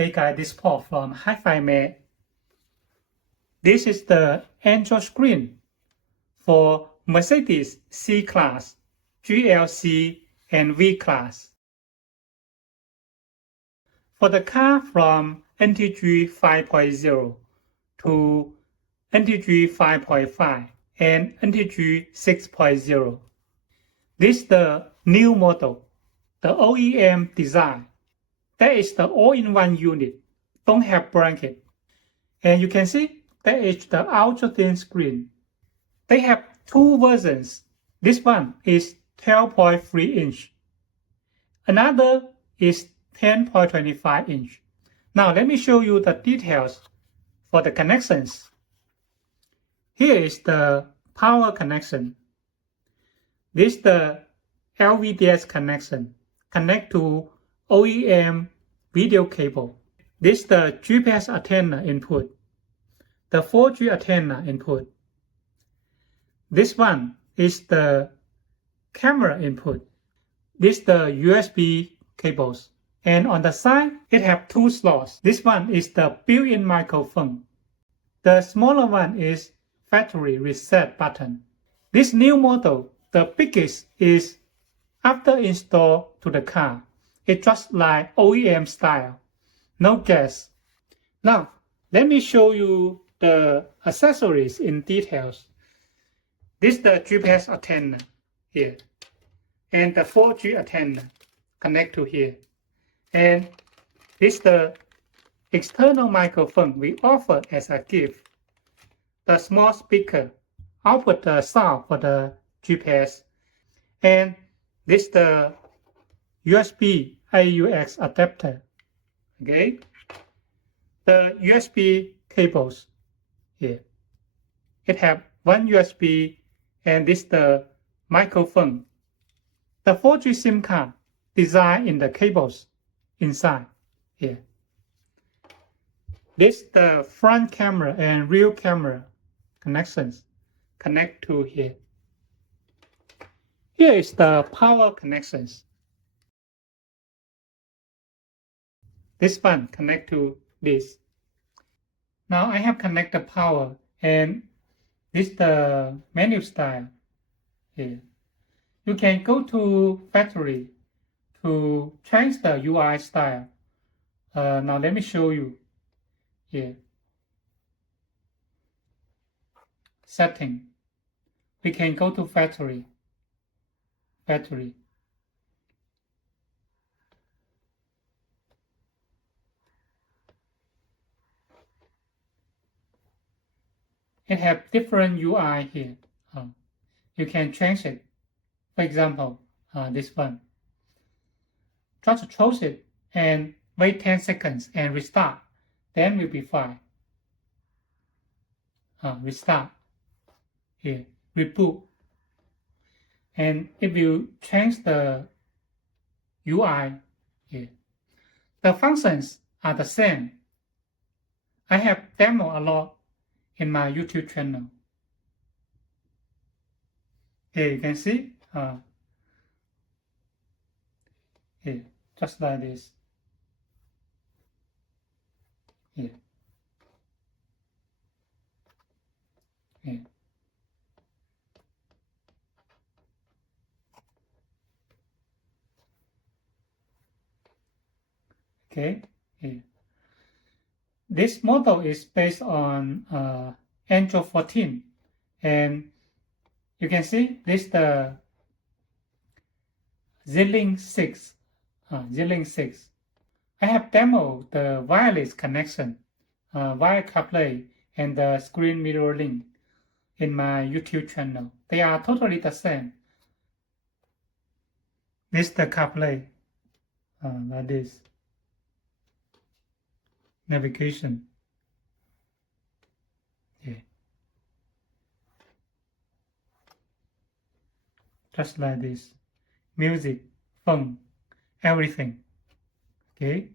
Hey guys, this is Paul from Hifimax. This is the Android screen for Mercedes C class, GLC, and V class. For the car from NTG 5.0 to NTG 5.5 and NTG 6.0. This is the new model, the OEM design. That is the all-in-one unit, don't have blanket. And you can see that is the ultra-thin screen. They have two versions. This one is 12.3 inch. Another is 10.25 inch. Now let me show you the details for the connections. Here is the power connection. This is the LVDS connection. Connect to OEM video cable. This is the GPS antenna input. The 4G antenna input. This one is the camera input. This is the USB cables. And on the side, it has two slots. This one is the built-in microphone. The smaller one is factory reset button. This new model, the biggest is after install to the car. It's just like OEM style. No gas. Now, let me show you the accessories in details. This is the GPS antenna here. And the 4G antenna connect to here. And this is the external microphone we offer as a gift. The small speaker output the sound for the GPS. And this is the USB AUX adapter. Okay. The USB cables here. It have one USB and this is the microphone. The 4G SIM card designed in the cables inside here. This is the front camera and rear camera connections. Connect to here. Here is the power connections. This one connect to this. Now I have connected power and this is the menu style here. You can go to factory to change the UI style. Now let me show you here. Setting. We can go to factory. Factory. It has different UI here. You can change it. For example, this one. Just choose it and wait 10 seconds and restart. Then we'll be fine. Restart. Here. Reboot. And it will change the UI here. The functions are the same. I have demo a lot in my YouTube channel. Here you can see, here, just like this. Here. Here. Okay, here. This model is based on Android 14, and you can see this is the Z-Link 6. Z-Link 6. I have demoed the wireless connection, via CarPlay and the screen mirroring in my YouTube channel. They are totally the same. This is the CarPlay, like this. Navigation. Yeah. Just like this. Music, phone, everything. Okay.